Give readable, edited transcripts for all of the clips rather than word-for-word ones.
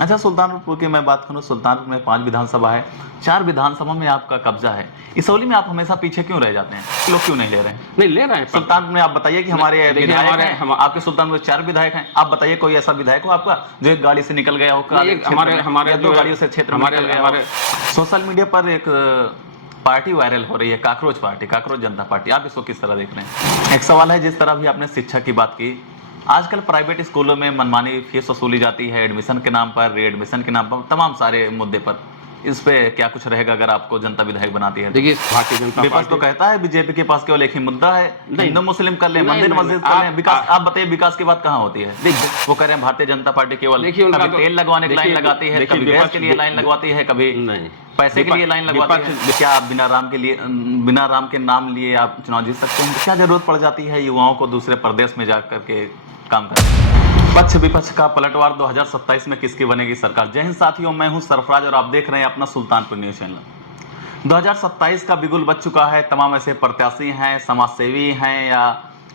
अच्छा, सुल्तानपुर की मैं बात करूं, सुल्तानपुर में 5 विधानसभा है, 4 विधानसभा में आपका कब्जा है। इसौली में आप हमेशा पीछे क्यों रह जाते हैं? लोग क्यों नहीं ले रहे हैं? नहीं ले रहे हैं सुल्तानपुर में आप बताइए कि हमारे विधायक हैं, आपके सुल्तानपुर में 4 विधायक हैं, आप बताइए कोई ऐसा विधायक हो आपका जो एक गाड़ी से निकल गया हो, हमारे 2 गाड़ियों से क्षेत्र में निकल गया हो। सोशल मीडिया पर एक पार्टी वायरल हो रही है, काकरोच पार्टी, काकरोच जनता पार्टी, आप इसको किस तरह देख रहे हैं? एक सवाल है, जिस तरह भी आपने शिक्षा की बात की, आजकल प्राइवेट स्कूलों में मनमानी फीस वसूली जाती है, एडमिशन के नाम पर, रीएडमिशन के नाम पर, तमाम सारे मुद्दे पर। इस पे क्या कुछ रहेगा अगर आपको जनता विधायक बनाती है? देखिए, भारतीय जनता विपक्ष तो कहता है बीजेपी के पास केवल एक ही मुद्दा है, हिंदू मुस्लिम कर ले, मंदिर मस्जिद कर ले, विकास। आप बताइए विकास की बात कहाँ होती है? वो कह रहे हैं भारतीय जनता पार्टी केवल कभी तेल लगवाने की लाइन लगाती है, कभी गैस के लिए लाइन लगवाती है, कभी पैसे के लिए लाइन लगवाती है। क्या आप बिना राम के नाम लिए आप चुनाव जीत सकते हैं? क्या जरूरत पड़ जाती है युवाओं को दूसरे प्रदेश में जाकर के काम करने? पक्ष विपक्ष का पलटवार 2027 में किसकी बनेगी सरकार? जय हिंद साथियों, मैं हूं सरफराज और आप देख रहे हैं अपना सुल्तानपुर न्यूज चैनल। 2027 का बिगुल बज चुका है। तमाम ऐसे प्रत्याशी हैं, समाजसेवी हैं या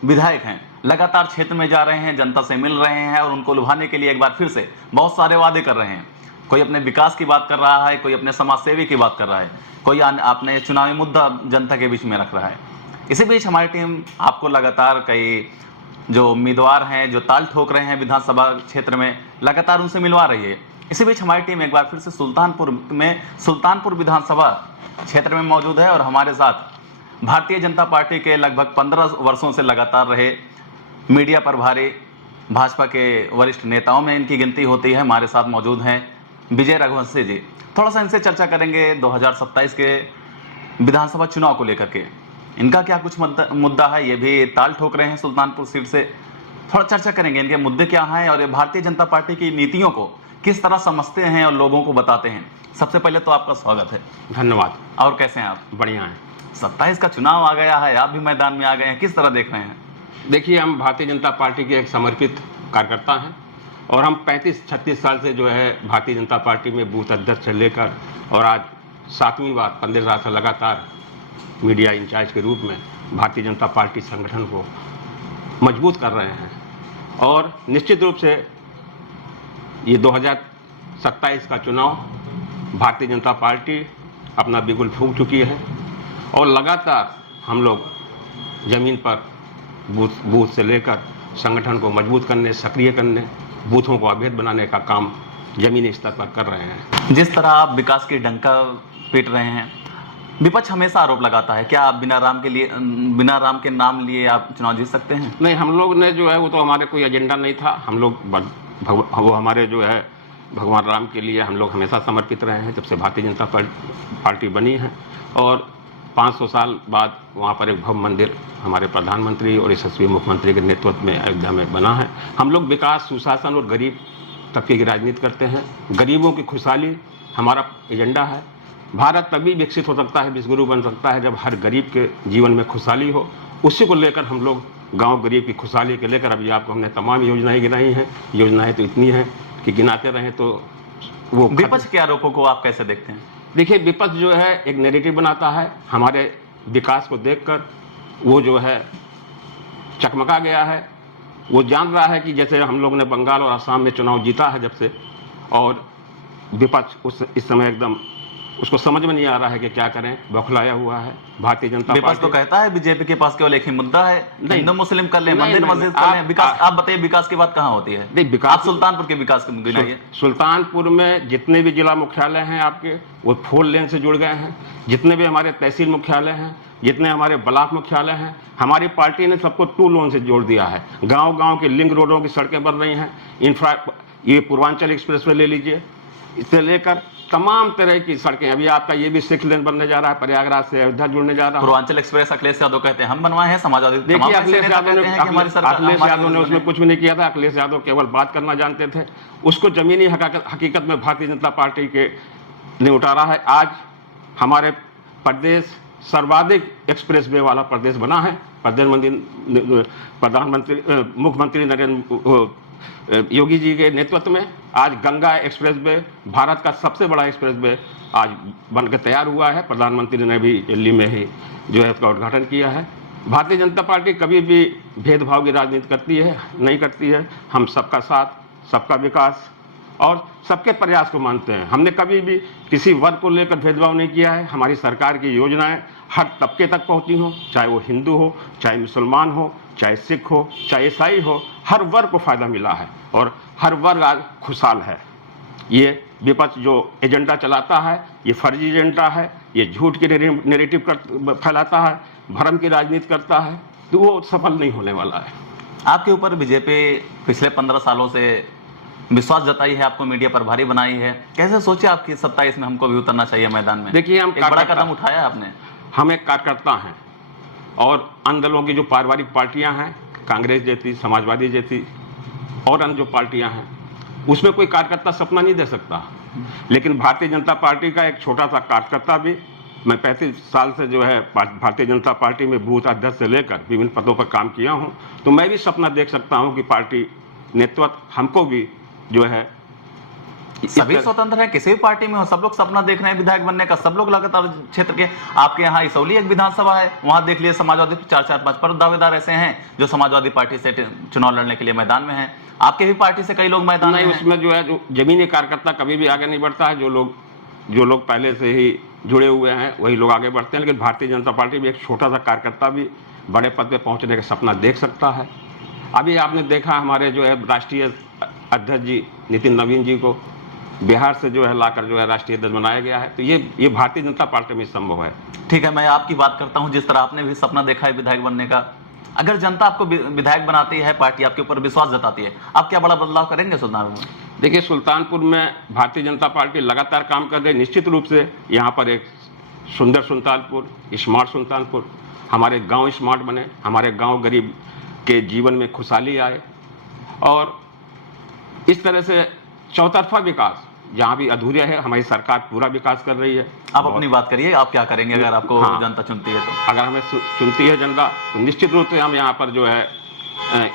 विधायक हैं, लगातार क्षेत्र में जा रहे हैं, जनता से मिल रहे हैं और उनको लुभाने के लिए एक बार फिर से बहुत सारे वादे कर रहे हैं। कोई अपने विकास की बात कर रहा है, कोई अपने समाजसेवी की बात कर रहा है, कोई अपने चुनावी मुद्दा जनता के बीच में रख रहा है। इसी बीच हमारी टीम आपको लगातार कई जो उम्मीदवार हैं, जो ताल ठोक रहे हैं विधानसभा क्षेत्र में, लगातार उनसे मिलवा रही है। इसी बीच हमारी टीम एक बार फिर से सुल्तानपुर विधानसभा क्षेत्र में मौजूद है और हमारे साथ भारतीय जनता पार्टी के लगभग 15 वर्षों से लगातार रहे, मीडिया पर भारी भाजपा के वरिष्ठ नेताओं में इनकी गिनती होती है। हमारे साथ मौजूद हैं विजय रघुवंशी जी। थोड़ा सा इनसे चर्चा करेंगे 2027 के विधानसभा चुनाव को लेकर के, इनका क्या कुछ मुद्दा है, ये भी ताल ठोक रहे हैं सुल्तानपुर सीट से। थोड़ा चर्चा करेंगे इनके मुद्दे क्या हैं और ये भारतीय जनता पार्टी की नीतियों को किस तरह समझते हैं और लोगों को बताते हैं। सबसे पहले तो आपका स्वागत है। धन्यवाद। और कैसे हैं आप? बढ़िया हैं। 27 का चुनाव आ गया है, आप भी मैदान में आ गए हैं, किस तरह देख रहे हैं? देखिए, हम भारतीय जनता पार्टी के एक समर्पित कार्यकर्ता हैं और हम 35-36 साल से जो है भारतीय जनता पार्टी में बूथ अध्यक्ष से लेकर और आज 7वीं बार 15 साल से लगातार मीडिया इंचार्ज के रूप में भारतीय जनता पार्टी संगठन को मजबूत कर रहे हैं। और निश्चित रूप से ये 2027 का चुनाव भारतीय जनता पार्टी अपना बिगुल फूंक चुकी है और लगातार हम लोग ज़मीन पर बूथ से लेकर संगठन को मजबूत करने, सक्रिय करने, बूथों को अभेद बनाने का काम ज़मीनी स्तर पर कर रहे हैं। जिस तरह आप विकास की डंका पीट रहे हैं, विपक्ष हमेशा आरोप लगाता है, क्या आप बिना राम के नाम लिए आप चुनाव जीत सकते हैं? नहीं, हम लोग ने जो है वो तो हमारे कोई एजेंडा नहीं था। हम लोग वो हमारे जो है भगवान राम के लिए हम लोग हमेशा समर्पित रहे हैं जब से भारतीय जनता पार्टी बनी है। और 500 साल बाद वहाँ पर एक भव्य मंदिर हमारे प्रधानमंत्री और यशस्वी मुख्यमंत्री के नेतृत्व में अयोध्या में बना है। हम लोग विकास, सुशासन और गरीब तबके की राजनीति करते हैं। गरीबों की खुशहाली हमारा एजेंडा है। भारत तभी विकसित हो सकता है, विश्वगुरु बन सकता है, जब हर गरीब के जीवन में खुशहाली हो। उसी को लेकर हम लोग गांव गरीब की खुशहाली के लेकर अभी आपको हमने तमाम योजनाएं गिनाई हैं। योजनाएं तो इतनी हैं कि गिनाते रहें तो वो। विपक्ष के आरोपों को आप कैसे देखते हैं? देखिए, विपक्ष जो है एक नैरेटिव बनाता है। हमारे विकास को देखकर वो जो है चकमका गया है। वो जान रहा है कि जैसे हम लोग ने बंगाल और असम में चुनाव जीता है जब से, और विपक्ष इस समय एकदम उसको समझ में नहीं आ रहा है कि क्या करें, बौखलाया हुआ है। भारतीय जनता पार्टी तो कहता है बीजेपी के पास केवल एक ही मुद्दा है, हिंदू मुस्लिम कर ले, मंदिर मस्जिद कर ले, विकास। आप बताइए विकास की बात कहाँ होती है? नहीं, विकास आप सुल्तानपुर के विकास को गिनाइए। सुल्तानपुर में जितने भी जिला मुख्यालय हैं आपके, वो 4 लेन से जुड़ गए हैं। जितने भी हमारे तहसील मुख्यालय हैं, जितने हमारे ब्लॉक मुख्यालय हैं, हमारी पार्टी ने सबको 2 लेन से जोड़ दिया है। गाँव की लिंक रोडों की सड़कें बन रही हैं। ये पूर्वांचल एक्सप्रेस वे ले लीजिए, इससे लेकर तमाम तरह की सड़कें। अभी आपका ये भी 6 लेन बनने जा रहा है, प्रयागराज से अयोध्या जुड़ने जा रहा है। पूर्वांचल एक्सप्रेस अखिलेश यादव कहते हैं हम बनवाए हैं, समाजवादी। देखिए, अखिलेश यादव ने उसमें कुछ भी नहीं किया था। अखिलेश यादव केवल बात करना जानते थे। उसको जमीनी हकीकत में भारतीय जनता पार्टी के ने उतारा है। आज हमारे प्रदेश सर्वाधिक एक्सप्रेस वे वाला प्रदेश बना है। मुख्यमंत्री नरेंद्र योगी जी के नेतृत्व में आज गंगा एक्सप्रेस वे, भारत का सबसे बड़ा एक्सप्रेस वे, आज बनकर तैयार हुआ है। प्रधानमंत्री ने भी दिल्ली में ही जो है उसका उद्घाटन किया है। भारतीय जनता पार्टी कभी भी भेदभाव की राजनीति करती है नहीं करती है। हम सबका साथ, सबका विकास और सबके प्रयास को मानते हैं। हमने कभी भी किसी वर्ग को लेकर भेदभाव नहीं किया है। हमारी सरकार की योजनाएं हर तबके तक पहुंची हो, चाहे वो हिंदू हो, चाहे मुसलमान हो, चाहे सिख हो, चाहे ईसाई हो, हर वर्ग को फायदा मिला है और हर वर्ग आज खुशहाल है। ये विपक्ष जो एजेंडा चलाता है, ये फर्जी एजेंडा है, ये झूठ की नैरेटिव फैलाता है, भ्रम की राजनीति करता है, तो वो सफल नहीं होने वाला है। आपके ऊपर बीजेपी पिछले 15 सालों से विश्वास जताई है, आपको मीडिया प्रभारी बनाई है, कैसे सोचे आपकी 27 में हमको भी उतरना चाहिए मैदान में? देखिए, हम एक बड़ा कदम उठाया आपने। हम एक कार्यकर्ता हैं और अन्य दलों की जो पारिवारिक पार्टियां हैं, कांग्रेस जैसी, समाजवादी जैसी और अन्य जो पार्टियां हैं, उसमें कोई कार्यकर्ता सपना नहीं दे सकता। लेकिन भारतीय जनता पार्टी का एक छोटा सा कार्यकर्ता भी, मैं 35 साल से जो है भारतीय जनता पार्टी में बूथ अध्यक्ष से लेकर विभिन्न पदों पर काम किया हूं, तो मैं भी सपना देख सकता हूं कि पार्टी नेतृत्व हमको भी जो है, सभी स्वतंत्र है, किसी भी पार्टी में हो, सब लोग सपना देख रहे हैं विधायक बनने का। सब लोग लगातार क्षेत्र के, आपके यहाँ इसौली एक विधानसभा है, वहां देख लिए समाजवादी 4-4-5 पर दावेदार ऐसे हैं जो समाजवादी पार्टी से चुनाव लड़ने के लिए मैदान में हैं। आपके भी पार्टी से कई लोग मैदान में हैं। उसमें जो है जो जमीनी कार्यकर्ता कभी भी आगे नहीं बढ़ता है। जो लोग पहले से ही जुड़े हुए हैं वही लोग आगे बढ़ते हैं। लेकिन भारतीय जनता पार्टी में एक छोटा सा कार्यकर्ता भी बड़े पद पे पहुंचने का सपना देख सकता है। अभी आपने देखा हमारे जो है राष्ट्रीय अध्यक्ष जी नितिन नवीन जी को बिहार से जो है लाकर जो है राष्ट्रीय अध्यक्ष बनाया गया है, तो ये भारतीय जनता पार्टी में संभव है। ठीक है, मैं आपकी बात करता हूं, जिस तरह आपने भी सपना देखा है विधायक बनने का, अगर जनता आपको विधायक बनाती है, पार्टी आपके ऊपर विश्वास जताती है, आप क्या बड़ा बदलाव करेंगे सुल्तानपुर में? देखिए, सुल्तानपुर में भारतीय जनता पार्टी लगातार काम कर रही है। निश्चित रूप से यहाँ पर एक सुंदर सुल्तानपुर, स्मार्ट सुल्तानपुर, हमारे गांव स्मार्ट बने, हमारे गांव गरीब के जीवन में खुशहाली आए और इस तरह से चौतरफा विकास जहाँ भी अधूरे है, हमारी सरकार पूरा विकास कर रही है। आप अपनी बात करिए, आप क्या करेंगे अगर आपको जनता चुनती है तो? अगर हमें चुनती है जनता तो निश्चित रूप से हम यहाँ पर जो है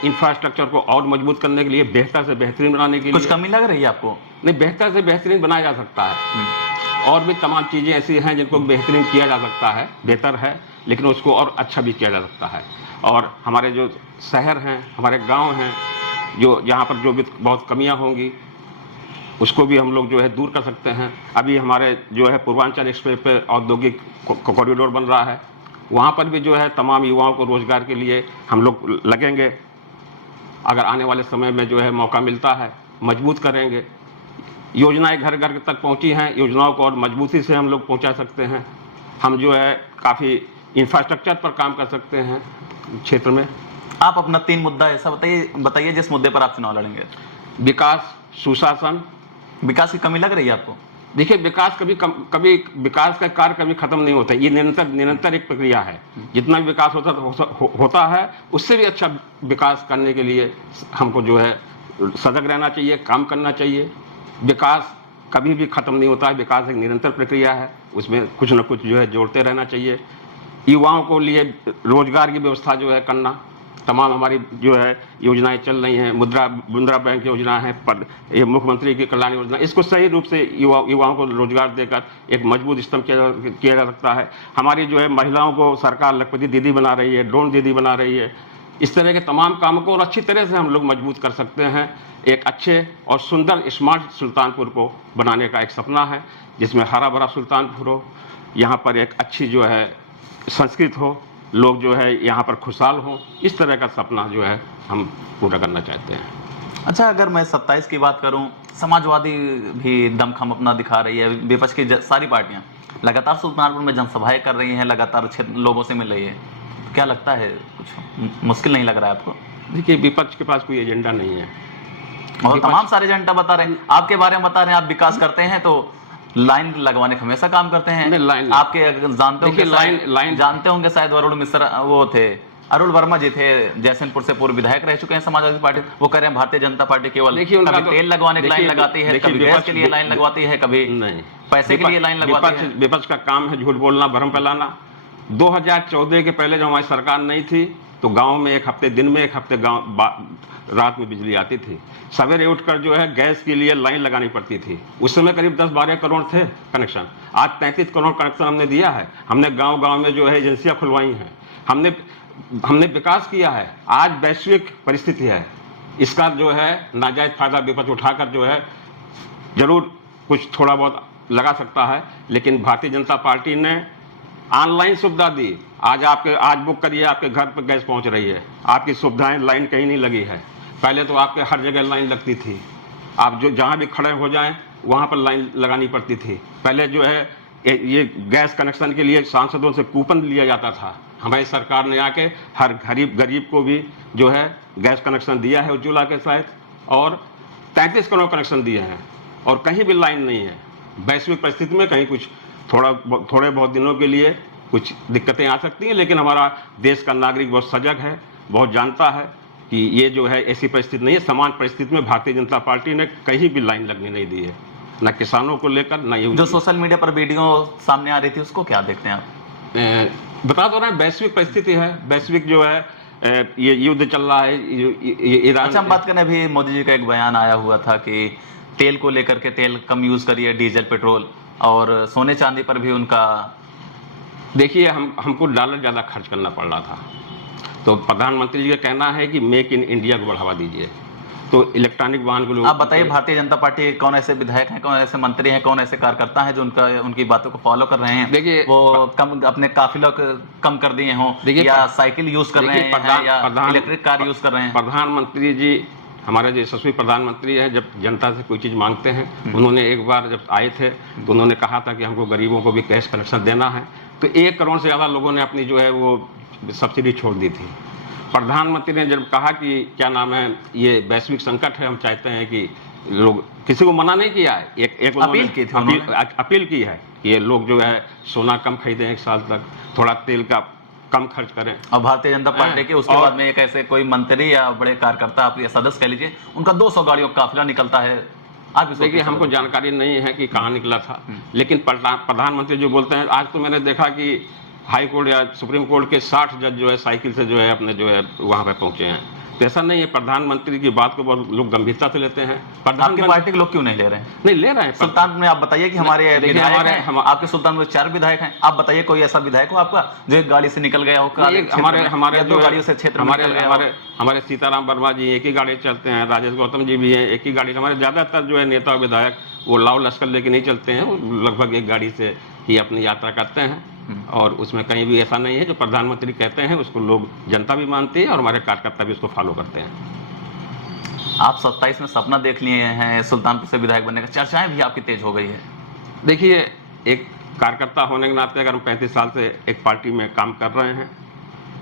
इंफ्रास्ट्रक्चर को और मजबूत करने के लिए, बेहतर से बेहतरीन बनाने के लिए। कुछ कमी लग रही है आपको? नहीं, बेहतर से बेहतरीन बनाया जा सकता है और भी तमाम चीज़ें ऐसी हैं जिनको बेहतरीन किया जा सकता है, बेहतर है, लेकिन उसको और अच्छा भी किया जा सकता है। और हमारे जो शहर हैं, हमारे गाँव हैं, जो जहाँ पर जो भी बहुत कमियाँ होंगी उसको भी हम लोग जो है दूर कर सकते हैं। अभी हमारे जो है पूर्वांचल एक्सप्रेस पे औद्योगिक कॉरिडोर बन रहा है, वहाँ पर भी जो है तमाम युवाओं को रोजगार के लिए हम लोग लगेंगे। अगर आने वाले समय में जो है मौका मिलता है, मजबूत करेंगे। योजनाएं घर घर तक पहुँची हैं, योजनाओं को और मजबूती से हम लोग पहुँचा सकते हैं। हम जो है काफ़ी इंफ्रास्ट्रक्चर पर काम कर सकते हैं क्षेत्र में। आप अपना 3 मुद्दा ऐसा बताइए जिस मुद्दे पर आप चुनाव लड़ेंगे। विकास, सुशासन। विकास की कमी लग रही है आपको? देखिए, विकास कभी विकास का कार्य कभी खत्म नहीं होता। ये निरंतर एक प्रक्रिया है। जितना भी विकास होता है उससे भी अच्छा विकास करने के लिए हमको जो है सजग रहना चाहिए, काम करना चाहिए। विकास कभी भी खत्म नहीं होता है, विकास एक निरंतर प्रक्रिया है, उसमें कुछ न कुछ जो है जोड़ते रहना चाहिए। युवाओं को लिए रोजगार की व्यवस्था जो है करना, तमाम हमारी जो है योजनाएं चल रही हैं, मुद्रा बैंक योजना है, ये मुख्यमंत्री की कल्याण योजना, इसको सही रूप से युवाओं को रोजगार देकर एक मजबूत स्तंभ किया जा सकता है। हमारी जो है महिलाओं को सरकार लखपति दीदी बना रही है, ड्रोन दीदी बना रही है। इस तरह के तमाम कामों को और अच्छी तरह से हम लोग मजबूत कर सकते हैं। एक अच्छे और सुंदर स्मार्ट सुल्तानपुर को बनाने का एक सपना है, जिसमें हरा भरा सुल्तानपुर हो, यहाँ पर एक अच्छी जो है संस्कृत हो, लोग जो है यहाँ पर खुशहाल हों। इस तरह का सपना जो है हम पूरा करना चाहते हैं। अच्छा, अगर मैं 27 की बात करूं, समाजवादी भी दमखम अपना दिखा रही है, विपक्ष की सारी पार्टियां लगातार सुल्तानपुर में जनसभाएं कर रही हैं, लगातार लोगों से मिल रही है। क्या लगता है, कुछ मुश्किल नहीं लग रहा है आपको? देखिए, विपक्ष के पास कोई एजेंडा नहीं है और तमाम सारे एजेंडा बता रहे हैं, आपके बारे में बता रहे हैं, आप विकास करते हैं तो लाइन लगवाने का हमेशा काम करते हैं। लाइन आपके जानते होंगे शायद अरुण मिश्रा वो थे, अरुण वर्मा जी थे, जैसलपुर से पूर्व विधायक रह चुके हैं समाजवादी पार्टी। वो कह रहे हैं भारतीय जनता पार्टी केवल कभी तेल लगवाने की लाइन लगाती है, कभी गैस के लिए लाइन लगवाती है, कभी नहीं पैसे के लिए लाइन लगवाती है। विपक्ष का काम है झूठ बोलना, भ्रम फैलाना। 2014 के पहले जब हमारी सरकार नहीं थी तो गाँव में एक हफ्ते दिन में, एक हफ्ते रात में बिजली आती थी। सवेरे उठकर जो है गैस के लिए लाइन लगानी पड़ती थी। उस समय करीब 10-12 करोड़ थे कनेक्शन, आज 33 करोड़ कनेक्शन हमने दिया है। हमने गांव-गांव में जो है एजेंसियां खुलवाई हैं, हमने विकास किया है। आज वैश्विक परिस्थिति है, इसका जो है नाजायज फायदा विपक्ष उठाकर जो है जरूर कुछ थोड़ा बहुत लगा सकता है, लेकिन भारतीय जनता पार्टी ने ऑनलाइन सुविधा दी। आज बुक करिए, आपके घर पर गैस पहुंच रही है। आपकी सुविधाएं, लाइन कहीं नहीं लगी है। पहले तो आपके हर जगह लाइन लगती थी, आप जो जहां भी खड़े हो जाएं वहां पर लाइन लगानी पड़ती थी। पहले जो है ये गैस कनेक्शन के लिए सांसदों से कूपन लिया जाता था। हमारी सरकार ने आके हर गरीब को भी जो है गैस कनेक्शन दिया है उज्ज्वला के तहत, और 33 करोड़ कनेक्शन दिए हैं, और कहीं भी लाइन नहीं है। वैश्विक परिस्थिति में कहीं कुछ थोड़े बहुत दिनों के लिए कुछ दिक्कतें आ सकती हैं, लेकिन हमारा देश का नागरिक बहुत सजग है, बहुत जानता है कि ये जो है ऐसी परिस्थिति नहीं है। समान परिस्थिति में भारतीय जनता पार्टी ने कहीं भी लाइन लगने नहीं दी है, न किसानों को लेकर, न ये जो सोशल मीडिया पर वीडियो सामने आ रही थी उसको क्या देखते हैं आप? बता दो रहे हैं, वैश्विक परिस्थिति है, वैश्विक जो है ये युद्ध चल रहा है ईरान। अच्छा, हम बात करें, अभी मोदी जी का एक बयान आया हुआ था कि तेल को लेकर के, तेल कम यूज करिए, डीजल पेट्रोल, और सोने चांदी पर भी उनका। देखिए, हमको डॉलर ज़्यादा खर्च करना पड़ रहा था, तो प्रधानमंत्री जी का कहना है कि मेक इन इंडिया को बढ़ावा दीजिए, तो इलेक्ट्रॉनिक वाहन को लोग। आप बताइए, भारतीय जनता पार्टी के कौन ऐसे विधायक हैं, कौन ऐसे मंत्री हैं, कौन ऐसे कार्यकर्ता हैं जो उनकी बातों को फॉलो कर रहे हैं? देखिए, वो कम अपने काफिलों को कम कर दिए हों, या साइकिल यूज कर रहे हैं, या इलेक्ट्रिक कार यूज कर रहे हैं? प्रधानमंत्री जी, हमारे जो यशस्वी प्रधानमंत्री हैं, जब जनता से कोई चीज़ मांगते हैं, उन्होंने एक बार जब आए थे तो उन्होंने कहा था कि हमको गरीबों को भी गैस कनेक्शन देना है, तो 1 करोड़ से ज़्यादा लोगों ने अपनी जो है वो सब्सिडी छोड़ दी थी। प्रधानमंत्री ने जब कहा कि क्या नाम है, ये वैश्विक संकट है, हम चाहते हैं कि लोग, किसी को मना नहीं किया है, एक अपील की है कि ये लोग जो है सोना कम खरीदें, 1 साल तक थोड़ा तेल का कम खर्च करें। और भारतीय जनता पार्टी के उसके बाद में एक ऐसे कोई मंत्री या बड़े कार्यकर्ता, आप या सदस्य कह लीजिए, उनका 200 गाड़ियों का काफिला निकलता है। आप देखिए, हमको जानकारी नहीं है कि कहाँ निकला था, लेकिन प्रधानमंत्री जो बोलते हैं, आज तो मैंने देखा कि हाई कोर्ट या सुप्रीम कोर्ट के 60 जज जो है साइकिल से जो है अपने जो है वहाँ पे पहुंचे हैं। तो ऐसा नहीं है, प्रधानमंत्री की बात को बहुत लोग गंभीरता से लेते हैं। आपकी पार्टी के लोग क्यों नहीं ले रहे हैं? नहीं ले रहे हैं। सुल्तानपुर में आप बताइए कि हमारे विधायक हैं, आपके सुल्तानपुर में 4 विधायक हैं, आप बताइए कोई ऐसा विधायक हो आपका जो एक गाड़ी से निकल गया हो? हमारे 2 गाड़ियों से क्षेत्र में हमारे सीताराम वर्मा जी एक ही गाड़ी चलते हैं, राजेश गौतम जी भी हैं, एक ही गाड़ी। हमारे ज्यादातर जो है नेता विधायक वो लाव लश्कर लेके नहीं चलते हैं, वो लगभग एक गाड़ी से ही अपनी यात्रा करते हैं, और उसमें कहीं भी ऐसा नहीं है। जो प्रधानमंत्री कहते हैं उसको लोग, जनता भी मानती है, और हमारे कार्यकर्ता भी उसको फॉलो करते हैं। आप 27 में सपना देख लिए हैं सुल्तानपुर से विधायक बनने का, चर्चाएं भी आपकी तेज हो गई है। देखिए, एक कार्यकर्ता होने के नाते अगर हम 35 साल से एक पार्टी में काम कर रहे हैं,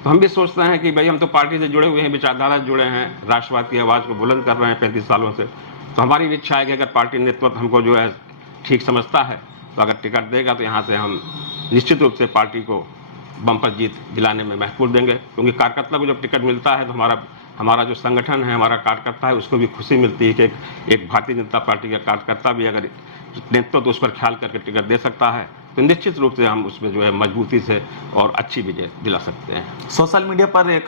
तो हम भी सोचते हैं कि भाई हम तो पार्टी से जुड़े हुए हैं, विचारधारा से जुड़े हैं, राष्ट्रवाद की आवाज़ को बुलंद कर रहे हैं 35 सालों से। तो हमारी भी इच्छा है कि अगर पार्टी नेतृत्व हमको जो है ठीक समझता है, तो अगर टिकट देगा तो यहाँ से हम निश्चित रूप से पार्टी को बम्पर जीत दिलाने में महत्वपूर्ण देंगे। क्योंकि कार्यकर्ता को जब टिकट मिलता है तो हमारा जो संगठन है, हमारा कार्यकर्ता है, उसको भी खुशी मिलती है कि एक भारतीय जनता पार्टी का कार्यकर्ता भी अगर नेतृत्व तो उस पर ख्याल करके टिकट दे सकता है, तो निश्चित रूप से हम उसमें जो है मजबूती से और अच्छी विजय दिला सकते हैं। सोशल मीडिया पर एक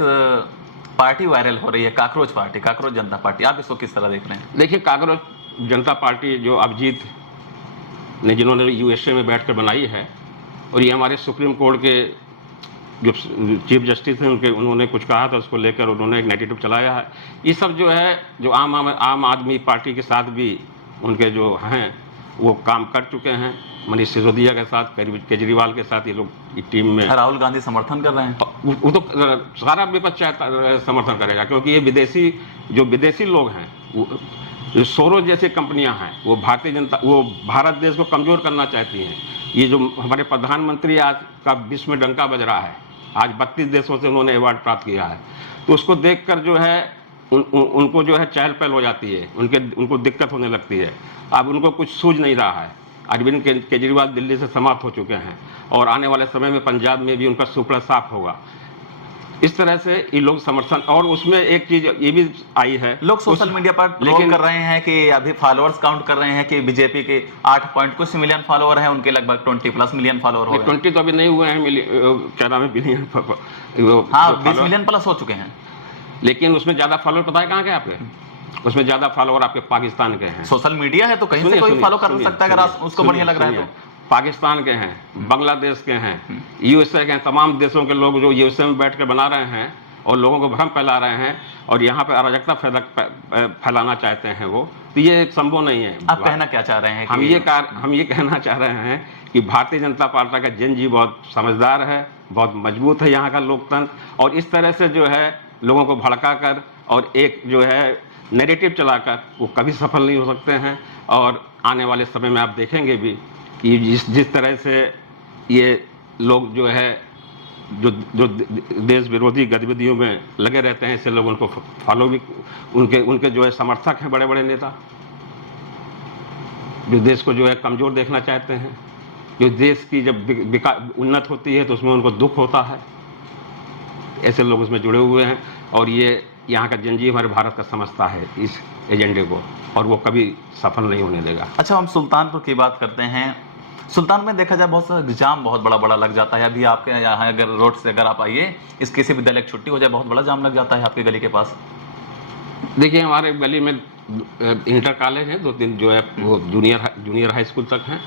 पार्टी वायरल हो रही है, काकरोच पार्टी, काकरोच जनता पार्टी, आप इसको किस तरह देख रहे हैं? देखिए, काकरोच जनता पार्टी जो अभिजीत ने, जिन्होंने यूएसए में बैठकर बनाई है, और ये हमारे सुप्रीम कोर्ट के जो चीफ जस्टिस हैं उन्होंने कुछ कहा था, उसको लेकर उन्होंने एक नेगेटिव चलाया है। ये सब जो है, जो आम आदमी पार्टी के साथ भी उनके जो हैं वो काम कर चुके हैं। मनीष सिसोदिया के साथ, केजरीवाल के साथ ये लोग टीम में। राहुल गांधी समर्थन कर रहे हैं। वो तो सारा विपक्ष समर्थन करेगा, क्योंकि ये विदेशी लोग हैं, जो सोरोस जैसी कंपनियां हैं, वो भारत देश को कमजोर करना चाहती हैं। ये जो हमारे प्रधानमंत्री आज का विश्व में डंका बज रहा है, आज 32 देशों से उन्होंने अवार्ड प्राप्त किया है, तो उसको देखकर जो है उनको जो है चहल पहल हो जाती है, उनको दिक्कत होने लगती है। अब उनको कुछ सूझ नहीं रहा है। अरविंद केजरीवाल दिल्ली से समाप्त हो चुके हैं, और आने वाले समय में पंजाब में भी उनका सुपड़ा साफ होगा। इस तरह से ये लोग समर्थन, और उसमें एक चीज ये भी आई है, लोग सोशल मीडिया पर लेकिन कर रहे हैं कि अभी फॉलोअर्स काउंट कर रहे हैं कि बीजेपी के 8 पॉइंट कुछ मिलियन फॉलोअर हैं, उनके लगभग 20+ मिलियन फॉलोअर हो गए। 20 तो अभी नहीं हुए हैं, क्या नाम है, बिलियन। हाँ, 20 मिलियन प्लस हो चुके हैं। लेकिन उसमें ज्यादा फॉलोअर पता है कहाँ के आपके? उसमें ज्यादा फॉलोअर आपके पाकिस्तान के हैं। सोशल मीडिया है तो कहीं से कोई फॉलो कर सकता है, अगर उसको बढ़िया लग रहा है तो। पाकिस्तान के हैं, बांग्लादेश के हैं, यूएसए के हैं, तमाम देशों के लोग जो यूएसए में बैठ कर बना रहे हैं और लोगों को भ्रम फैला रहे हैं, और यहाँ पे अराजकता फैलाना चाहते हैं वो, तो ये संभव नहीं है। आप कहना क्या चाह रहे हैं? हम ये कहना चाह रहे हैं कि भारतीय जनता पार्टी का जनजी बहुत समझदार है, बहुत मजबूत है यहाँ का लोकतंत्र, और इस तरह से जो है लोगों को भड़का कर और एक जो है नैरेटिव चलाकर वो कभी सफल नहीं हो सकते हैं। और आने वाले समय में आप देखेंगे भी कि जिस तरह से ये लोग जो है जो देश विरोधी गतिविधियों में लगे रहते हैं, इससे लोग उनको फॉलो भी, उनके जो है समर्थक हैं बड़े बड़े नेता, जो देश को जो है कमजोर देखना चाहते हैं, जो देश की जब उन्नत होती है तो उसमें उनको दुख होता है, ऐसे लोग उसमें जुड़े हुए हैं। और ये यहाँ का जनजीव हमारे भारत का समझता है इस एजेंडे को, और वो कभी सफल नहीं होने देगा। अच्छा, हम सुल्तानपुर की बात करते हैं। सुल्तान में देखा जाए बहुत सा जाम बहुत बड़ा लग जाता है। अभी आपके यहाँ अगर रोड से अगर आप आइए, इस किसी विद्यालय की छुट्टी हो जाए, बहुत बड़ा जाम लग जाता है आपकी गली के पास। देखिए, हमारे गली में इंटर कॉलेज है, 2-3 जो है वो जूनियर हाई स्कूल तक हैं,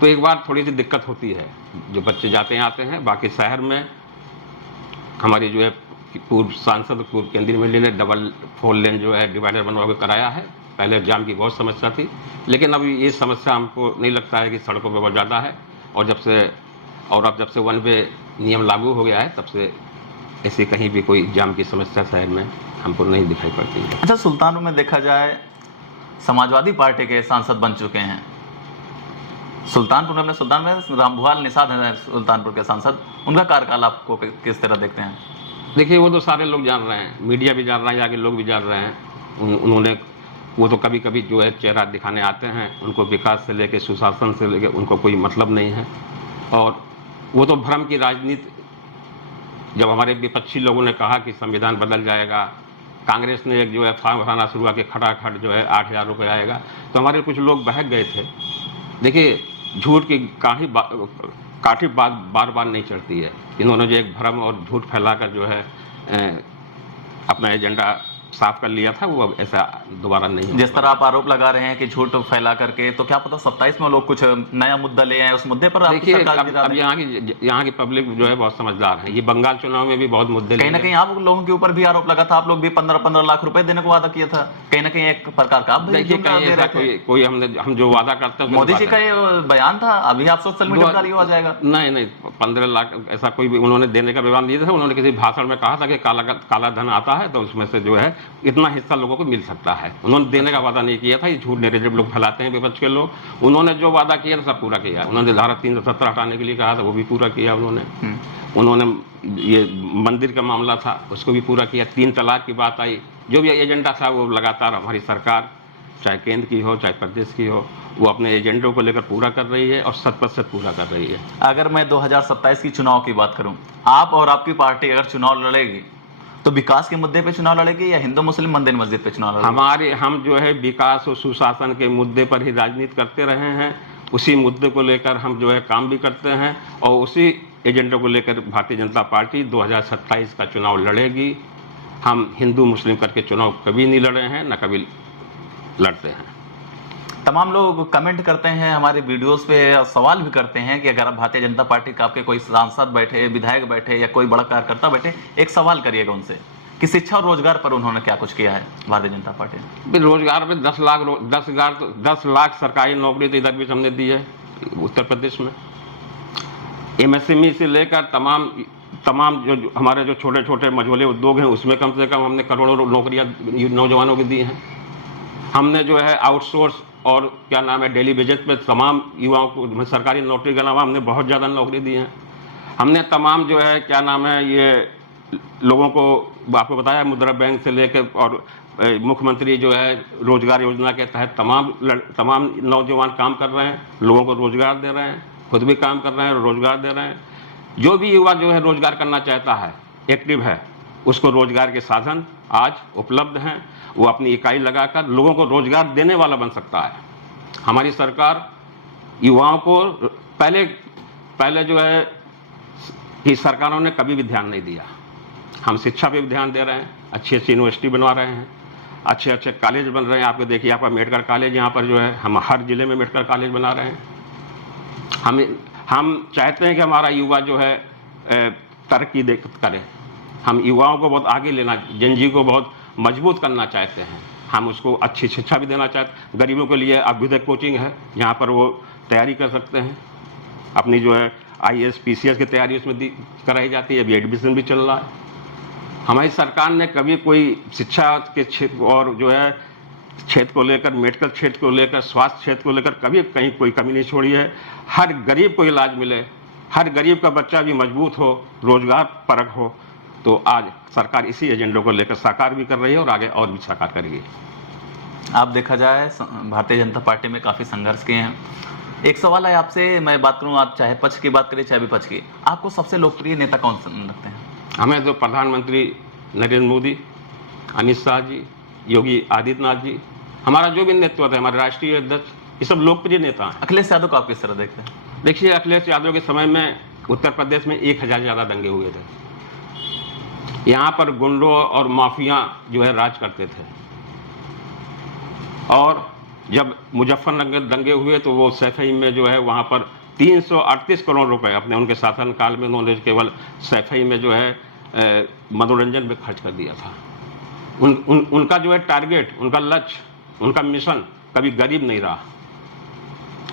तो एक बार थोड़ी सी दिक्कत होती है, जो बच्चे जाते हैं आते हैं। बाकी शहर में हमारी जो है पूर्व सांसद, पूर्व केंद्रीय मंत्री ने डबल 4 लेन जो है डिवाइडर बनवा के कराया है। पहले जाम की बहुत समस्या थी, लेकिन अब ये समस्या हमको नहीं लगता है कि सड़कों पर बहुत ज़्यादा है। और अब जब से 1 वे नियम लागू हो गया है, तब से ऐसे कहीं भी कोई जाम की समस्या शहर में हमको नहीं दिखाई पड़ती है। अच्छा, सुल्तानपुर में देखा जाए समाजवादी पार्टी के सांसद बन चुके हैं। सुल्तान में रामभुआल निषाद हैं सुल्तानपुर के सांसद, उनका कार्यकाल आपको किस तरह देखते हैं? देखिए, वो तो सारे लोग जान रहे हैं, मीडिया भी जान रहा है, आगे लोग भी जान रहे हैं। वो तो कभी कभी जो है चेहरा दिखाने आते हैं, उनको विकास से लेके सुशासन से लेके उनको कोई मतलब नहीं है। और वो तो भ्रम की राजनीति, जब हमारे विपक्षी लोगों ने कहा कि संविधान बदल जाएगा, कांग्रेस ने एक जो है फॉर्म भराना शुरू किया कि खटाखट जो है 8,000 रुपये आएगा, तो हमारे कुछ लोग बहक गए थे। देखिए, झूठ की काठी बार बार नहीं चढ़ती है। इन्होंने जो एक भ्रम और झूठ फैलाकर जो है अपना एजेंडा साफ कर लिया था, वो अब ऐसा दोबारा नहीं। जिस तरह आप आरोप लगा रहे हैं कि झूठ फैला करके, तो क्या पता 27 में लोग कुछ नया मुद्दा ले आए, उस मुद्दे पर देखिए, अब यहाँ की पब्लिक जो है बहुत समझदार है। ये बंगाल चुनाव में भी बहुत मुद्दे, कहीं ना कहीं आप लोगों के ऊपर भी आरोप लगा था, आप लोग भी 15-15 लाख रुपए देने को वादा किया था, कहीं ना कहीं एक प्रकार का। देखिए, कोई हम जो वादा करते हैं, मोदी जी का ये बयान था, अभी आप सोशल मीडिया पर आ जाएगा। नहीं, 15 लाख ऐसा कोई भी उन्होंने देने का बयान दिया था। उन्होंने किसी भाषण में कहा था कि काला धन आता है तो उसमें से जो है इतना हिस्सा लोगों को मिल सकता है। उन्होंने देने का वादा नहीं किया था। ये झूठ नैरेटिव लोग फैलाते हैं, विपक्ष के लोग। उन्होंने जो वादा किया था सब पूरा किया। उन्होंने धारा 370 हटाने के लिए कहा था, वो भी पूरा किया उन्होंने। ये मंदिर का मामला था, उसको भी पूरा किया। 3 तलाक की बात आई, जो भी एजेंडा था वो लगातार हमारी सरकार, चाहे केंद्र की हो चाहे प्रदेश की हो, वो अपने एजेंडों को लेकर पूरा कर रही है और 100% पूरा कर रही है। अगर मैं 2027 की चुनाव की बात करूं, आप और आपकी पार्टी अगर चुनाव लड़ेगी तो विकास के मुद्दे पे चुनाव लड़ेगी या हिंदू मुस्लिम मंदिर मस्जिद पे चुनाव लड़ेगी? हम जो है विकास और सुशासन के मुद्दे पर ही राजनीति करते रहे हैं। उसी मुद्दे को लेकर हम जो है काम भी करते हैं, और उसी एजेंडे को लेकर भारतीय जनता पार्टी 2027 का चुनाव लड़ेगी। हम हिंदू मुस्लिम करके चुनाव कभी नहीं लड़े हैं, न कभी लड़ते हैं। तमाम लोग कमेंट करते हैं हमारे वीडियोस पे और सवाल भी करते हैं कि अगर आप भारतीय जनता पार्टी का आपके कोई सांसद बैठे, विधायक बैठे या कोई बड़ा कार्यकर्ता बैठे, एक सवाल करिएगा उनसे कि शिक्षा और रोजगार पर उन्होंने क्या कुछ किया है भारतीय जनता पार्टी ने? रोजगार में 10 लाख सरकारी नौकरी तो इधर भी हमने दी है उत्तर प्रदेश में। MSME से लेकर तमाम जो हमारे जो छोटे छोटे मझोले उद्योग हैं, उसमें कम से कम हमने करोड़ों नौकरियां नौजवानों को दी हैं। हमने जो है आउटसोर्स और क्या नाम है डेली बेजेस पे तमाम युवाओं को सरकारी नौकरी के अलावा हमने बहुत ज़्यादा नौकरी दी है। हमने तमाम जो है क्या नाम है ये लोगों को आपको बताया, मुद्रा बैंक से लेकर और मुख्यमंत्री जो है रोजगार योजना के तहत तमाम नौजवान काम कर रहे हैं, लोगों को रोजगार दे रहे हैं, खुद भी काम कर रहे हैं और रोजगार दे रहे हैं। जो भी युवा जो है रोजगार करना चाहता है, एक्टिव है, उसको रोजगार के साधन आज उपलब्ध हैं। वो अपनी इकाई लगाकर लोगों को रोजगार देने वाला बन सकता है। हमारी सरकार युवाओं को पहले जो है कि सरकारों ने कभी भी ध्यान नहीं दिया। हम शिक्षा पे भी ध्यान दे रहे हैं, अच्छी यूनिवर्सिटी बनवा रहे हैं, अच्छे कॉलेज बन रहे हैं। आपको देखिए, आपका मेडिकल कॉलेज यहाँ पर जो है, हम हर जिले में मेडिकल कॉलेज बना रहे हैं। हम चाहते हैं कि हमारा युवा जो है तरक्की करे। हम युवाओं को बहुत आगे लेना, जनजी को बहुत मजबूत करना चाहते हैं। हम उसको अच्छी शिक्षा भी देना चाहते। गरीबों के लिए अभ्युदय कोचिंग है, जहाँ पर वो तैयारी कर सकते हैं। अपनी जो है IAS PCS की तैयारी उसमें कराई जाती है, अभी एडमिशन भी चल रहा है। हमारी सरकार ने कभी कोई शिक्षा के क्षेत्र और जो है क्षेत्र को लेकर, मेडिकल क्षेत्र को लेकर, स्वास्थ्य क्षेत्र को लेकर कभी कहीं कोई कमी नहीं छोड़ी है। हर गरीब को इलाज मिले, हर गरीब का बच्चा भी मजबूत हो, रोजगार परक हो, तो आज सरकार इसी एजेंडे को लेकर साकार भी कर रही है और आगे और भी साकार करेगी। आप देखा जाए भारतीय जनता पार्टी में काफी संघर्ष किए हैं। एक सवाल है आपसे, मैं बात करूं, आप चाहे पक्ष की बात करें चाहे विपक्ष की, आपको सबसे लोकप्रिय नेता कौन लगते हैं? हमें तो प्रधानमंत्री नरेंद्र मोदी, अमित शाह जी, योगी आदित्यनाथ जी, हमारा जो भी नेतृत्व है, हमारे राष्ट्रीय अध्यक्ष, ये सब लोकप्रिय नेता हैं। अखिलेश यादव को आप किस तरह देखते हैं? देखिए, अखिलेश यादव के समय में उत्तर प्रदेश में 1000 ज्यादा दंगे हुए थे। यहाँ पर गुंडों और माफिया जो है राज करते थे, और जब मुजफ्फरनगर दंगे हुए तो वो सैफई में जो है वहाँ पर 338 करोड़ रुपए अपने उनके शासनकाल में उन्होंने केवल सैफई में जो है मनोरंजन में खर्च कर दिया था। उनका जो है टारगेट, उनका लक्ष्य, उनका मिशन कभी गरीब नहीं रहा।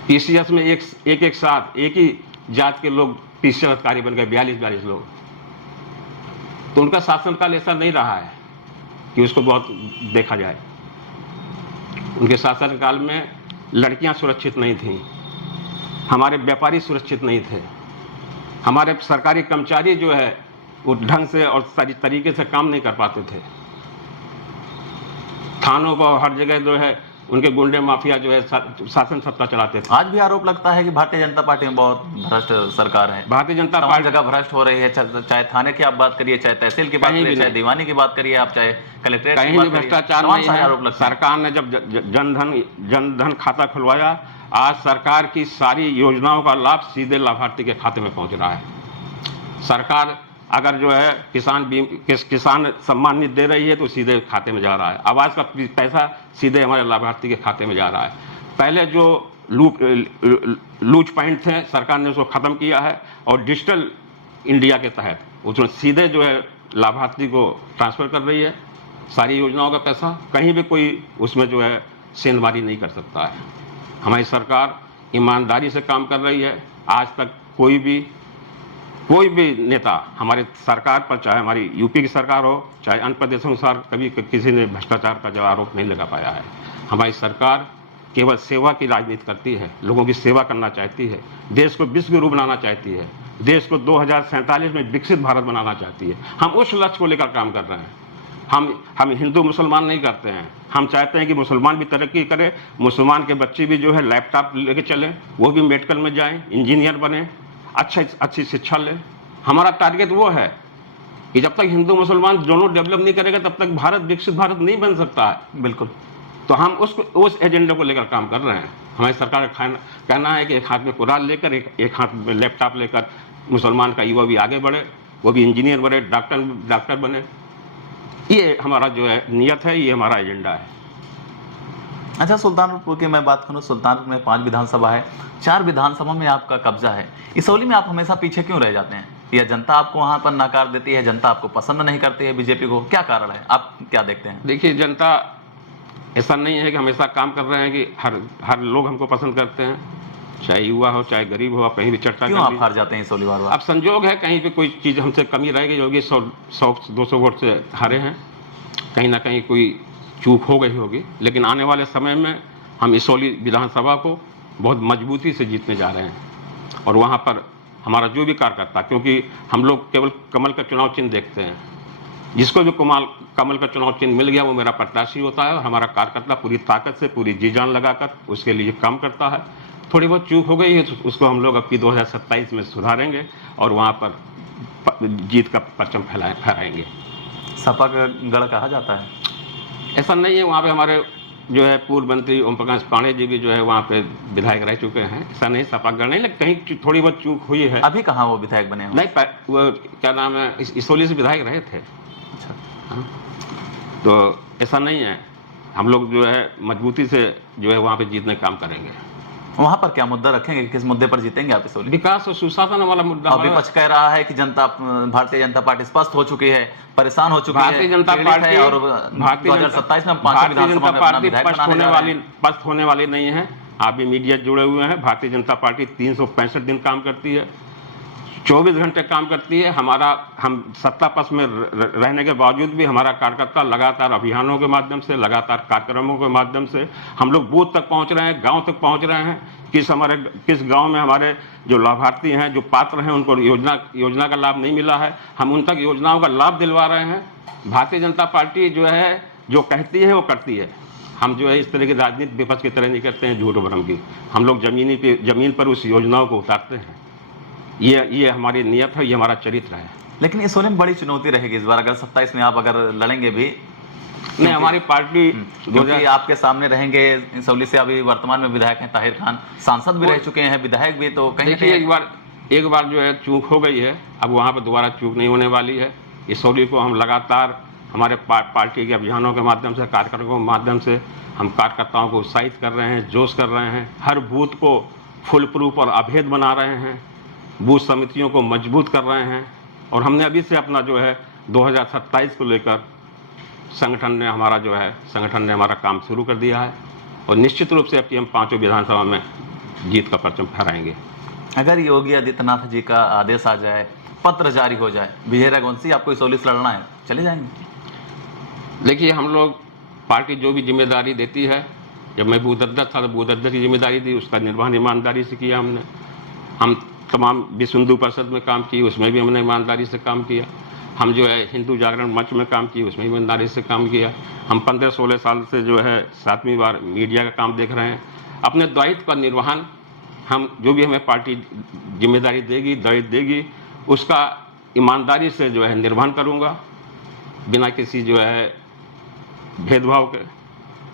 PCS में एक साथ एक ही जात के लोग PCS अधिकारी बन गए, 42 लोग। तो उनका शासनकाल ऐसा नहीं रहा है कि उसको बहुत देखा जाए। उनके शासनकाल में लड़कियां सुरक्षित नहीं थीं, हमारे व्यापारी सुरक्षित नहीं थे, हमारे सरकारी कर्मचारी जो है वो ढंग से और तरीके से काम नहीं कर पाते थे। थानों को हर जगह जो है उनके गुंडे माफिया जो है शासन सत्ता चलाते थे। आज भी आरोप लगता है कि भारतीय जनता पार्टी में बहुत भ्रष्ट सरकार है। भारतीय जनता पार्टी पार्टी जगह भ्रष्ट हो रही है, चाहे थाने की आप बात करिए, चाहे तहसील की बात करिए, चाहे दीवानी की बात करिए, आप चाहे कलेक्ट्रेट कहीं भी भ्रष्टाचार नहीं है। आरोप लगता है। सरकार ने जब जनधन खाता खुलवाया, आज सरकार की सारी योजनाओं का लाभ सीधे लाभार्थी के खाते में पहुंच रहा है। सरकार अगर जो है किसान सम्मान निधि दे रही है तो सीधे खाते में जा रहा है, आवास का पैसा सीधे हमारे लाभार्थी के खाते में जा रहा है। पहले जो लूज पॉइंट थे सरकार ने उसको खत्म किया है, और डिजिटल इंडिया के तहत उसमें सीधे जो है लाभार्थी को ट्रांसफर कर रही है सारी योजनाओं का पैसा। कहीं भी कोई उसमें जो है सेंधमारी नहीं कर सकता है। हमारी सरकार ईमानदारी से काम कर रही है। आज तक कोई भी नेता हमारे सरकार पर, चाहे हमारी यूपी की सरकार हो चाहे अन्य प्रदेशों के साथ, कभी किसी ने भ्रष्टाचार का जो आरोप नहीं लगा पाया है। हमारी सरकार केवल सेवा की राजनीति करती है, लोगों की सेवा करना चाहती है, देश को विश्व गुरु बनाना चाहती है, देश को 2047 में विकसित भारत बनाना चाहती है। हम उस लक्ष्य को लेकर काम कर रहे हैं। हम हिंदू मुसलमान नहीं करते हैं। हम चाहते हैं कि मुसलमान भी तरक्की करें, मुसलमान के बच्चे भी जो है लैपटॉप लेके चलें, वो भी मेडिकल में जाएं, इंजीनियर बने, अच्छी शिक्षा लें। हमारा टारगेट वो है कि जब तक हिंदू मुसलमान दोनों डेवलप नहीं करेगा तब तक भारत विकसित भारत नहीं बन सकता है। बिल्कुल। तो हम उस एजेंडे को लेकर काम कर रहे हैं। हमारी सरकार का कहना है कि एक हाथ में कुरान लेकर एक हाथ में लैपटॉप लेकर मुसलमान का युवा भी आगे बढ़े, वो भी इंजीनियर बने, डॉक्टर बने। ये हमारा जो है नियत है, ये हमारा एजेंडा है। अच्छा, सुल्तानपुर की मैं बात करूं, सुल्तानपुर में 5 विधानसभा है, 4 विधानसभा में आपका कब्जा है। इसौली में आप हमेशा पीछे क्यों रह जाते हैं? या जनता आपको वहां पर नकार देती है, जनता आपको पसंद नहीं करती है बीजेपी को, क्या कारण है? आप क्या देखते हैं? देखिए, जनता ऐसा नहीं है कि हमेशा काम कर रहे हैं कि हर लोग हमको पसंद करते हैं, चाहे युवा हो चाहे गरीब हो। आप कहीं भी चर्चा क्यों आप हार जाते हैं इसौली बार? अब संजोग है, कहीं पे कोई चीज़ हमसे कमी रह गई होगी, 100-200 वोट से हारे हैं, कहीं ना कहीं कोई चूक हो गई होगी। लेकिन आने वाले समय में हम इसौली विधानसभा को बहुत मजबूती से जीतने जा रहे हैं, और वहाँ पर हमारा जो भी कार्यकर्ता, क्योंकि हम लोग केवल कमल का चुनाव चिन्ह देखते हैं, जिसको भी कमल का चुनाव चिन्ह मिल गया वो मेरा प्रत्याशी होता है, और हमारा कार्यकर्ता पूरी ताकत से पूरी जी जान लगाकर उसके लिए काम करता है। थोड़ी बहुत चूक हो गई है तो उसको हम लोग अब की 2027 में सुधारेंगे और वहाँ पर जीत का परचम फहराएंगे। सपा का गढ़ कहा जाता है? ऐसा नहीं है, वहाँ पे हमारे जो है पूर्व मंत्री ओम प्रकाश पांडे जी भी जो है वहाँ पे विधायक रह चुके हैं। ऐसा नहीं सपागढ़ नहीं, लेकिन कहीं थोड़ी बहुत चूक हुई है। अभी कहाँ वो विधायक बने? नहीं, वो क्या नाम है, इसौली से विधायक रहे थे। अच्छा। हाँ, तो ऐसा नहीं है, हम लोग जो है मजबूती से जो है वहाँ पे जीतने का काम करेंगे। वहां पर क्या मुद्दा रखेंगे, किस मुद्दे पर जीतेंगे आप इसोली? विकास और सुशासन वाला मुद्दा। अब विपक्ष कह रहा है कि भारतीय जनता पार्टी स्पष्ट हो चुकी है, परेशान हो चुकी है, भारतीय जनता पार्टी और 2027 में 5वीं विधानसभा में अपना विधायक बनाने जा रहे हैं। पस्त होने वाली नहीं है। आप भी मीडिया जुड़े हुए हैं। भारतीय जनता पार्टी 365 दिन काम करती है, 24 घंटे काम करती है। हम सत्ता पक्ष में रहने के बावजूद भी हमारा कार्यकर्ता लगातार अभियानों के माध्यम से, लगातार कार्यक्रमों के माध्यम से हम लोग बूथ तक पहुंच रहे हैं, गांव तक पहुंच रहे हैं। किस गांव में हमारे जो लाभार्थी हैं, जो पात्र हैं, उनको योजना का लाभ नहीं मिला है, हम उन तक योजनाओं का लाभ दिलवा रहे हैं। भारतीय जनता पार्टी जो है, जो कहती है वो करती है। हम जो है इस तरह की राजनीति विपक्ष की तरह नहीं करते हैं, झूठ भ्रम की। हम लोग जमीन पर उस योजनाओं को उतारते हैं। ये हमारी नियत है, ये हमारा चरित्र है। लेकिन इसोली में बड़ी चुनौती रहेगी इस बार, अगर 27 में आप अगर लड़ेंगे भी। नहीं, हमारी पार्टी क्योंकि आपके सामने रहेंगे इसोली से अभी वर्तमान में विधायक हैं ताहिर खान, सांसद भी रह चुके हैं, विधायक भी, तो कहीं एक बार जो है चूक हो गई है, अब वहाँ पर दोबारा चूक नहीं होने वाली है। इसोली को हम लगातार हमारे पार्टी के अभियानों के माध्यम से, कार्यक्रमों के माध्यम से हम कार्यकर्ताओं को उत्साहित कर रहे हैं, जोश कर रहे हैं। हर बूथ को फुल प्रूफ और अभेद बना रहे हैं, बूथ समितियों को मजबूत कर रहे हैं। और हमने अभी से अपना जो है 2027 को लेकर संगठन ने हमारा काम शुरू कर दिया है। और निश्चित रूप से अब हम 5 विधानसभा में जीत का परचम फहराएंगे। अगर योगी आदित्यनाथ जी का आदेश आ जाए, पत्र जारी हो जाए, विजय रघुवंशी आपको इसोली से लड़ना है, चले जाएंगे? देखिए, हम लोग पार्टी जो भी जिम्मेदारी देती है, जब मैं बूथ अध्यक्ष था तो बूथ अध्यक्ष की जिम्मेदारी दी, उसका निर्वहन ईमानदारी से किया हमने। हम तमाम विश्व हिंदू परिषद में काम किए, उसमें भी हमने ईमानदारी से काम किया। हम जो है हिंदू जागरण मंच में काम किए, उसमें ईमानदारी से काम किया। हम 15-16 साल से जो है 7वीं बार मीडिया का काम देख रहे हैं। अपने दायित्व का निर्वहन, हम जो भी हमें पार्टी जिम्मेदारी देगी, दायित्व देगी, उसका ईमानदारी से जो है निर्वहन करूँगा, बिना किसी जो है भेदभाव के।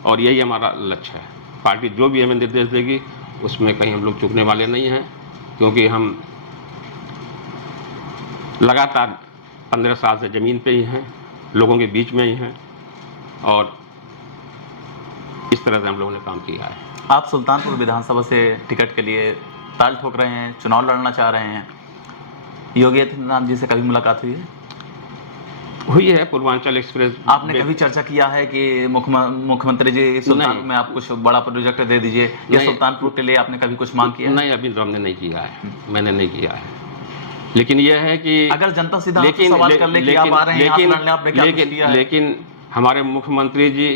और यही हमारा लक्ष्य है। पार्टी जो भी हमें निर्देश देगी उसमें कहीं हम लोग चूकने वाले नहीं हैं, क्योंकि हम लगातार 15 साल से ज़मीन पे ही हैं, लोगों के बीच में ही हैं, और इस तरह से हम लोगों ने काम किया है। आप सुल्तानपुर विधानसभा से टिकट के लिए ताल ठोक रहे हैं, चुनाव लड़ना चाह रहे हैं। योगी आदित्यनाथ जी से कभी मुलाकात हुई है? पूर्वांचल एक्सप्रेस। आपने कभी चर्चा किया है कि मुख्यमंत्री जी सुल्तानपुर में आप कुछ बड़ा प्रोजेक्ट दे दीजिए, या सुल्तानपुर के लिए आपने कभी कुछ मांग किया? नहीं, अभी तो हमने नहीं किया है, मैंने नहीं किया है। लेकिन यह है कि अगर जनता सीधा सवाल कर ले कि आप आ रहे हैं, आपने क्या कुछ किया है? लेकिन हमारे मुख्यमंत्री जी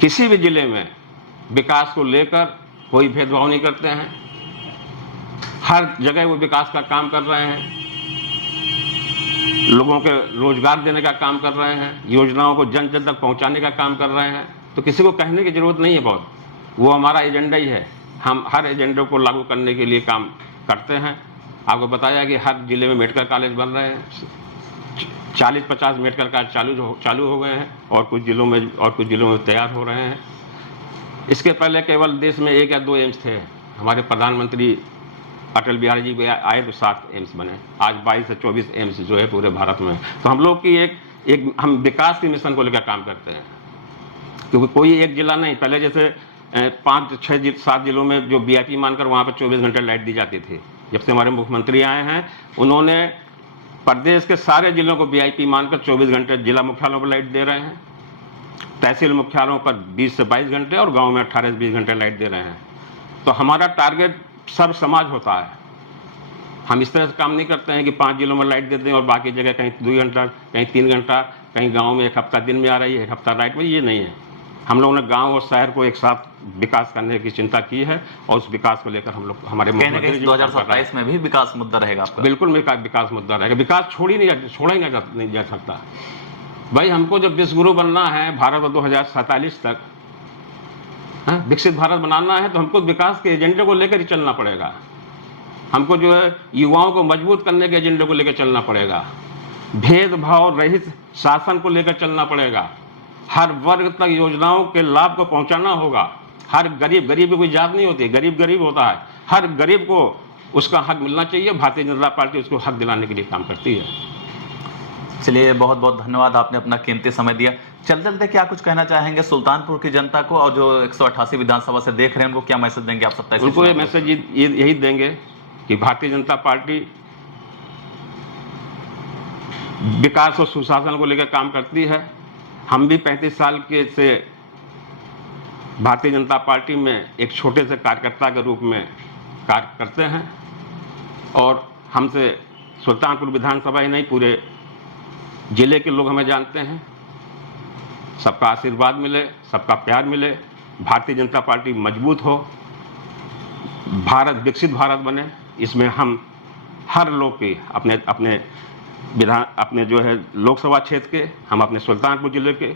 किसी भी जिले में विकास को लेकर कोई भेदभाव नहीं करते हैं। हर जगह वो विकास का काम कर रहे हैं, लोगों के रोजगार देने का काम कर रहे हैं, योजनाओं को जन जन तक पहुंचाने का काम कर रहे हैं। तो किसी को कहने की जरूरत नहीं है, बहुत वो हमारा एजेंडा ही है। हम हर एजेंडे को लागू करने के लिए काम करते हैं। आपको बताया कि हर जिले में मेडिकल कॉलेज बन रहे हैं, 40-50 मेडिकल कॉलेज चालू हो गए हैं, और कुछ जिलों में तैयार हो रहे हैं। इसके पहले केवल देश में 1 या 2 एम्स थे। हमारे प्रधानमंत्री अटल बिहारी जी आए तो 7 एम्स बने। आज 22 से 24 एम्स जो है पूरे भारत में। तो हम लोग की हम विकास के मिशन को लेकर काम करते हैं, क्योंकि कोई एक जिला नहीं। पहले जैसे 5, 6, 7 जिलों में जो VIP मानकर वहाँ पर 24 घंटे लाइट दी जाती थी। जब से हमारे मुख्यमंत्री आए हैं, उन्होंने प्रदेश के सारे जिलों को VIP मानकर 24 घंटे जिला मुख्यालयों पर लाइट दे रहे हैं, तहसील मुख्यालयों पर 20 से 22 घंटे, और गाँव में 18 से 20 घंटे लाइट दे रहे हैं। तो हमारा टारगेट सब समाज होता है। हम इस तरह से काम नहीं करते हैं कि 5 जिलों में लाइट दे दें और बाकी जगह कहीं 2 घंटा, कहीं 3 घंटा, कहीं गांव में 1 हफ्ता दिन में आ रही है, 1 हफ्ता लाइट में। ये नहीं है। हम लोगों ने गांव और शहर को एक साथ विकास करने की चिंता की है, और उस विकास को लेकर हम लोग हमारे 2027 में भी विकास मुद्दा रहेगा आपका? बिल्कुल विकास मुद्दा रहेगा। विकास छोड़ा नहीं जा सकता। भाई, हमको जब विश्व गुरु बनना है भारत को 2047 तक विकसित भारत बनाना है, तो हमको विकास के एजेंडे को लेकर ही चलना पड़ेगा। हमको जो है युवाओं को मजबूत करने के एजेंडे को लेकर चलना पड़ेगा, भेदभाव रहित शासन को लेकर चलना पड़ेगा, हर वर्ग तक योजनाओं के लाभ को पहुंचाना होगा। हर गरीब की कोई जात नहीं होती, गरीब होता है। हर गरीब को उसका हक मिलना चाहिए। भारतीय जनता पार्टी उसको हक दिलाने के लिए काम करती है। चलिए, बहुत बहुत धन्यवाद, आपने अपना कीमती समय दिया। चलते चलते क्या कुछ कहना चाहेंगे सुल्तानपुर की जनता को, और जो 188 विधानसभा से देख रहे हैं उनको क्या मैसेज देंगे आप 27? उनको ये मैसेज यही देंगे कि भारतीय जनता पार्टी विकास और सुशासन को लेकर काम करती है। हम भी 35 साल के से भारतीय जनता पार्टी में एक छोटे से कार्यकर्ता के रूप में कार्य करते हैं, और हमसे सुल्तानपुर विधानसभा ही नहीं पूरे जिले के लोग हमें जानते हैं। सबका आशीर्वाद मिले, सबका प्यार मिले, भारतीय जनता पार्टी मजबूत हो, भारत विकसित भारत बने, इसमें हम हर लोग की अपने जो है लोकसभा क्षेत्र के, हम अपने सुल्तानपुर जिले के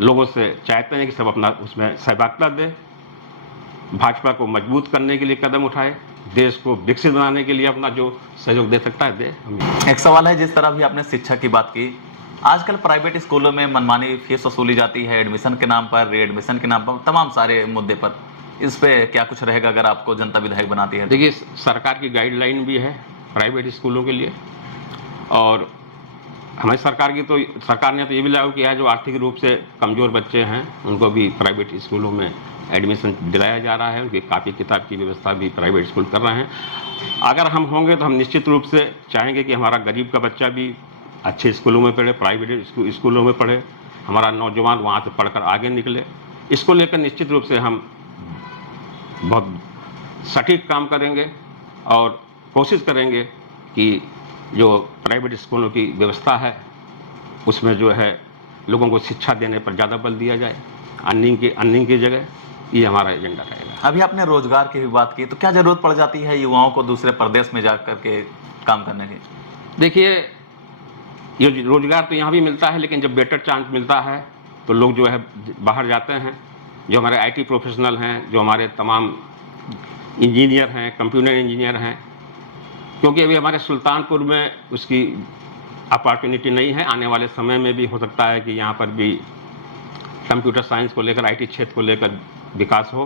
लोगों से चाहते हैं कि सब अपना उसमें सहभागिता दें, भाजपा को मजबूत करने के लिए कदम उठाए, देश को विकसित बनाने के लिए अपना जो सहयोग दे सकता है दे। एक सवाल है, जिस तरह भी आपने शिक्षा की बात की, आजकल प्राइवेट स्कूलों में मनमानी फीस वसूली जाती है, एडमिशन के नाम पर, रीएडमिशन के नाम पर, तमाम सारे मुद्दे पर, इस पे क्या कुछ रहेगा अगर आपको जनता विधायक बनाती है? देखिए, सरकार की गाइडलाइन भी है प्राइवेट स्कूलों के लिए, और हमारी सरकार ने तो ये भी लागू किया है, जो आर्थिक रूप से कमजोर बच्चे हैं उनको भी प्राइवेट स्कूलों में एडमिशन दिलाया जा रहा है, उनकी कापी किताब की व्यवस्था भी प्राइवेट स्कूल कर रहे हैं। अगर हम होंगे तो हम निश्चित रूप से चाहेंगे कि हमारा गरीब का बच्चा भी अच्छे स्कूलों में पढ़े, प्राइवेट स्कूलों में पढ़े, हमारा नौजवान वहाँ से पढ़कर आगे निकले। इसको लेकर निश्चित रूप से हम बहुत सटीक काम करेंगे और कोशिश करेंगे कि जो प्राइवेट स्कूलों की व्यवस्था है उसमें जो है लोगों को शिक्षा देने पर ज़्यादा बल दिया जाए, अर्निंग की जगह, ये हमारा एजेंडा रहेगा। अभी आपने रोजगार की भी बात की, तो क्या जरूरत पड़ जाती है युवाओं को दूसरे प्रदेश में जाकर के काम करने की? देखिए, ये रोजगार तो यहाँ भी मिलता है, लेकिन जब बेटर चांस मिलता है तो लोग जो है बाहर जाते हैं। जो हमारे आईटी प्रोफेशनल हैं, जो हमारे तमाम इंजीनियर हैं, कंप्यूटर इंजीनियर हैं, क्योंकि अभी हमारे सुल्तानपुर में उसकी अपॉर्चुनिटी नहीं है, आने वाले समय में भी हो सकता है कि यहाँ पर भी कंप्यूटर साइंस को लेकर, आईटी क्षेत्र को लेकर विकास हो,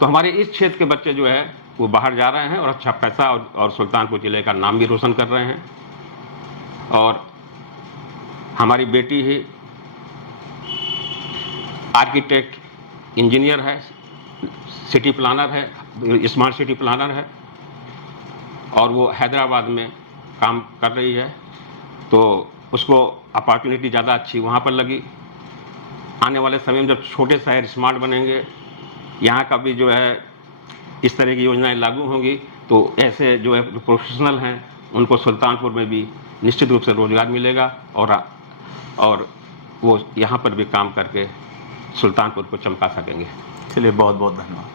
तो हमारे इस क्षेत्र के बच्चे जो है वो बाहर जा रहे हैं और अच्छा पैसा और सुल्तानपुर जिले का नाम भी रोशन कर रहे हैं। और हमारी बेटी ही आर्किटेक्ट, इंजीनियर है, सिटी प्लानर है, स्मार्ट सिटी प्लानर है, और वो हैदराबाद में काम कर रही है, तो उसको अपॉर्चुनिटी ज़्यादा अच्छी वहाँ पर लगी। आने वाले समय में जब छोटे शहर स्मार्ट बनेंगे, यहाँ का भी जो है इस तरह की योजनाएं लागू होंगी, तो ऐसे जो है प्रोफेशनल हैं उनको सुल्तानपुर में भी निश्चित रूप से रोजगार मिलेगा, और वो यहाँ पर भी काम करके सुल्तानपुर को चमका सकेंगे। चलिए, बहुत बहुत धन्यवाद।